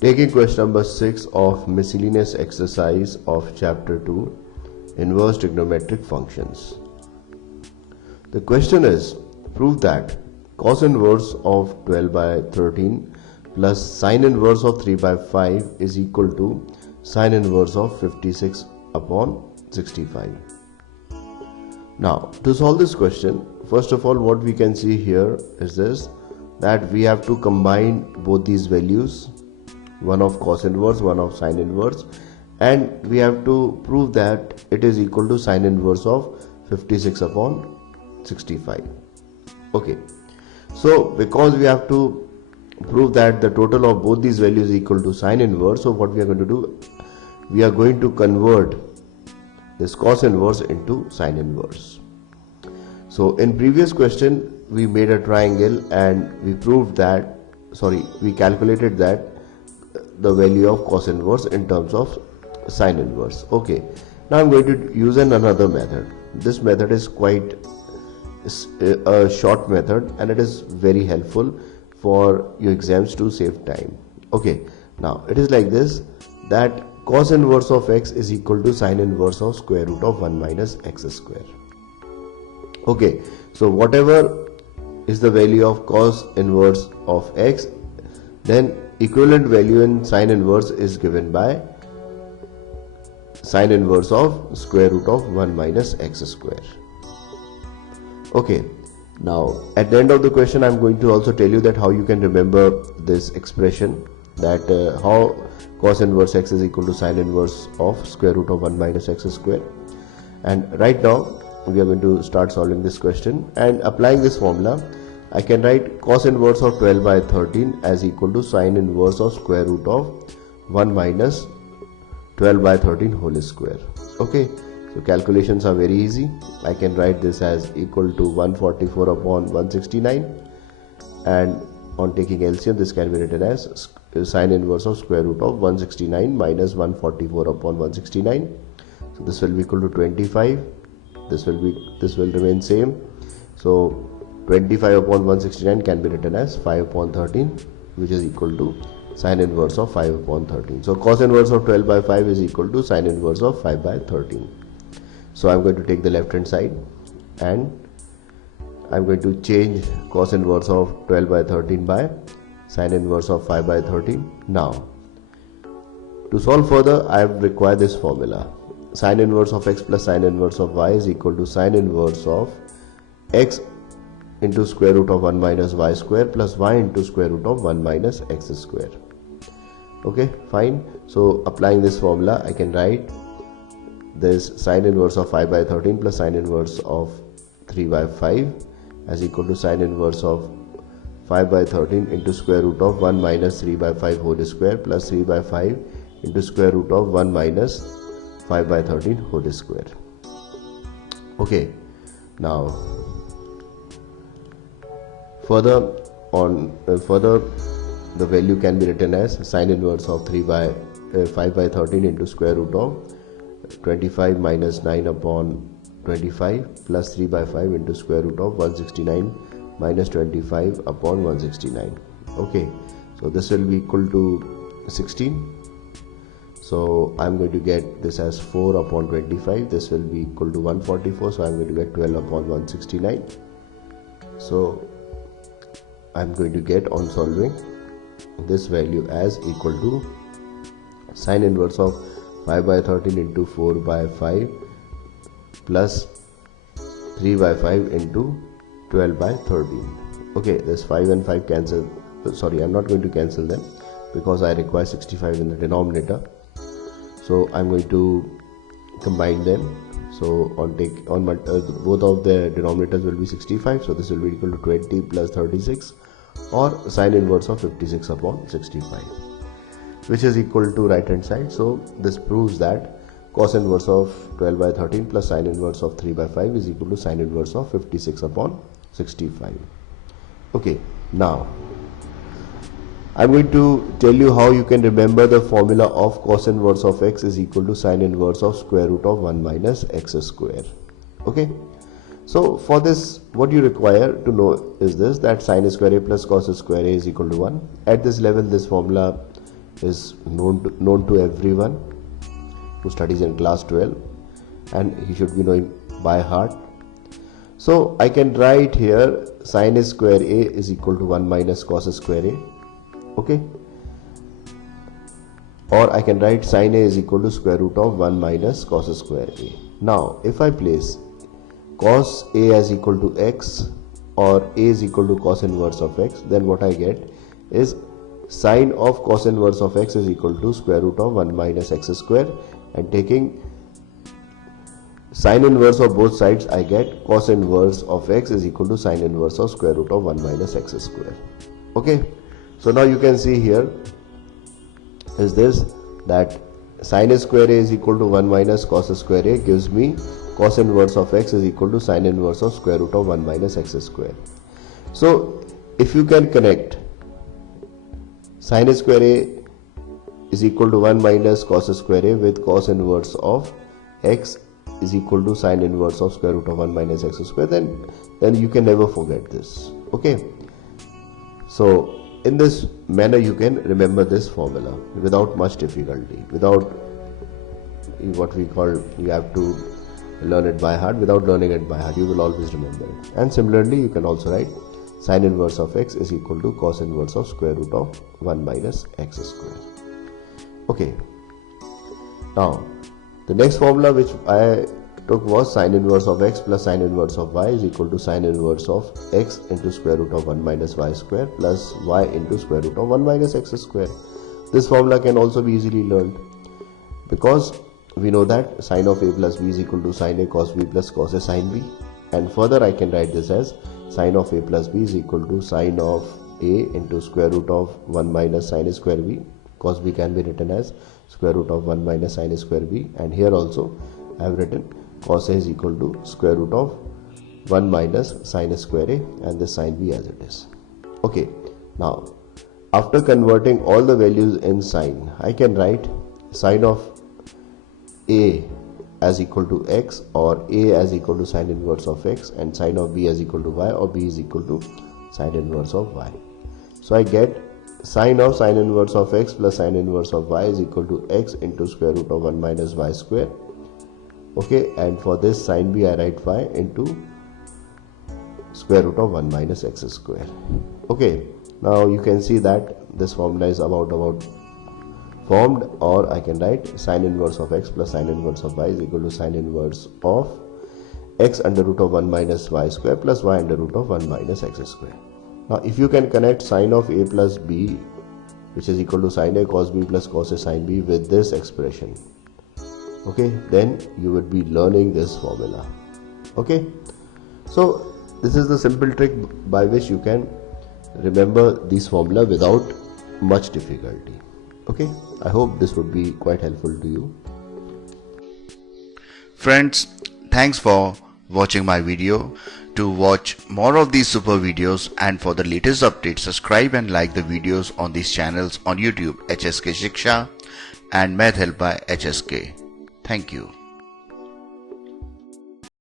Taking question number 6 of miscellaneous exercise of chapter 2, inverse trigonometric functions. The question is, prove that cos inverse of 12 by 13 plus sine inverse of 3 by 5 is equal to sine inverse of 56 upon 65. Now, to solve this question, first of all, what we can see here is this, that we have to combine both these values, one of cos inverse, one of sine inverse, and we have to prove that it is equal to sine inverse of 56 upon 65. Okay, so because we have to prove that the total of both these values is equal to sine inverse, so what we are going to do, we are going to convert this cos inverse into sine inverse. So in previous question we made a triangle and we proved that, we calculated that the value of cos inverse in terms of sine inverse. Okay, now I'm going to use another method. This method is quite a short method and it is very helpful for your exams to save time. Okay, now it is like this, that cos inverse of x is equal to sine inverse of square root of 1 minus x square. Okay, so whatever is the value of cos inverse of x, then equivalent value in sine inverse is given by sine inverse of square root of 1 minus x square. Okay, now at the end of the question I'm going to also tell you that how you can remember this expression, that how cos inverse x is equal to sine inverse of square root of 1 minus x square. And right now we are going to start solving this question, and applying this formula I can write cos inverse of 12 by 13 as equal to sine inverse of square root of 1 minus 12 by 13 whole square. Okay, so calculations are very easy. I can write this as equal to 144 upon 169, and on taking LCM this can be written as sine inverse of square root of 169 minus 144 upon 169. So this will be equal to 25. This will remain same. So 25 upon 169 can be written as 5 upon 13, which is equal to sine inverse of 5 upon 13. So cos inverse of 12 by 5 is equal to sine inverse of 5 by 13. So I'm going to take the left hand side and I'm going to change cos inverse of 12 by 13 by sine inverse of 5 by 13. Now, to solve further, I require this formula. Sine inverse of x plus sine inverse of y is equal to sine inverse of x into square root of 1 minus y square plus y into square root of 1 minus x square. Okay, fine. So applying this formula, I can write this sine inverse of 5 by 13 plus sine inverse of 3 by 5 as equal to sine inverse of 5 by 13 into square root of 1 minus 3 by 5 whole square plus 3 by 5 into square root of 1 minus 5 by 13 whole square. Okay, now further the value can be written as sine inverse of 5 by 13 into square root of 25 minus 9 upon 25 plus 3 by 5 into square root of 169 minus 25 upon 169. Okay, so this will be equal to 16. So I'm going to get this as 4 upon 25. This will be equal to 144. So I'm going to get 12 upon 169. So I'm going to get, on solving, this value as equal to sine inverse of 5 by 13 into 4 by 5 plus 3 by 5 into 12 by 13. Okay, this 5 and 5 cancel. Sorry, I'm not going to cancel them because I require 65 in the denominator. So I'm going to combine them. So both of the denominators will be 65. So this will be equal to 20 plus 36, or sine inverse of 56 upon 65, which is equal to right hand side. So this proves that cos inverse of 12 by 13 plus sine inverse of 3 by 5 is equal to sine inverse of 56 upon 65. Okay, now I'm going to tell you how you can remember the formula of cos inverse of x is equal to sine inverse of square root of 1 minus x square. Okay, so for this what you require to know is this, that sine square a plus cos square a is equal to 1. At this level this formula is known to everyone who studies in class 12, and he should be knowing by heart. So I can write here sin a square a is equal to 1 minus cos a square a. Okay, or I can write sin a is equal to square root of 1 minus cos a square a. Now if I place cos a as equal to x or a is equal to cos inverse of x, then what I get is sine of cos inverse of x is equal to square root of 1 minus x square, and taking sine inverse of both sides, I get cos inverse of x is equal to sine inverse of square root of 1 minus x square. Okay, so now you can see here is this, that sin a square a is equal to 1 minus cos square a gives me cos inverse of x is equal to sine inverse of square root of 1 minus x square. So if you can connect sin a square a is equal to 1 minus cos square a with cos inverse of x is equal to sine inverse of square root of 1 minus x square, then you can never forget this. Okay, so in this manner you can remember this formula without much difficulty, without what we call you have to learn it by heart. Without learning it by heart, you will always remember it. And similarly you can also write sine inverse of x is equal to cos inverse of square root of 1 minus x square. Okay, now the next formula which I took was sine inverse of x plus sine inverse of y is equal to sine inverse of x into square root of 1 minus y square plus y into square root of 1 minus x square. This formula can also be easily learned because we know that sine of a plus b is equal to sine a cos b plus cos a sine b, and further I can write this as sine of a plus b is equal to sine of a into square root of 1 minus sine square b. Cos b can be written as square root of 1 minus sine square b, and here also I have written cos a is equal to square root of 1 minus sine square a, and this sine b as it is. Okay, now after converting all the values in sine, I can write sine of a as equal to x or a as equal to sine inverse of x, and sine of b as equal to y or b is equal to sine inverse of y. So I get sine of sine inverse of x plus sine inverse of y is equal to x into square root of 1 minus y square. Okay, and for this sine b I write y into square root of 1 minus x square. Okay, now you can see that this formula is about formed, or I can write sine inverse of x plus sine inverse of y is equal to sine inverse of x under root of 1 minus y square plus y under root of 1 minus x square. Now if you can connect sine of a plus b, which is equal to sine a cos b plus cos a sine b, with this expression, okay, then you would be learning this formula. Okay, so this is the simple trick by which you can remember this formula without much difficulty. Okay, I hope this would be quite helpful to you. Friends, thanks for watching my video. To watch more of these super videos and for the latest updates, subscribe and like the videos on these channels on YouTube, HSK Shiksha and Math Help by HSK. Thank you.